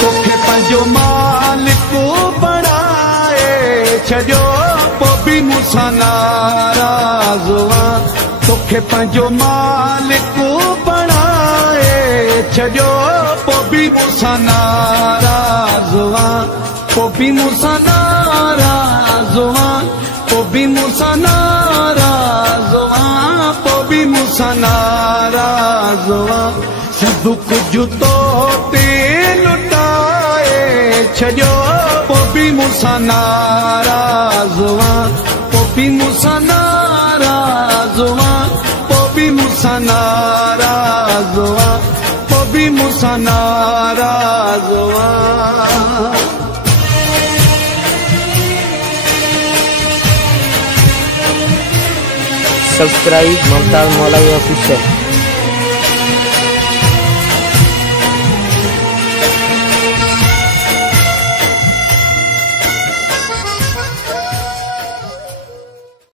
तोखे पंहिंजो मालिक बणाए छॾियो पोइ बि मूंसां नाराज़ हुआ तोखे पंहिंजो मालिक बणाए छॾियो पोइ बि मूंसां नाराज़ हुआ पोइ बि मूंसां नाराज़ हुआ पोइ बि मूंसां नाराज़ हुआ पोइ बि मूंसां नाराज़ हुआ सभु कुझु तो ते लुटाए छॾियो पोइ बि मूंसां नाराज़ हुआ पोइ बि मूंसां नाराज़ हुआ पोइ बि मूंसां नाराज़ हुआ पोइ बि मूंसां नाराज़ हुआ सब्सक्राइब मुमताज मौलवी ऑफिशियल।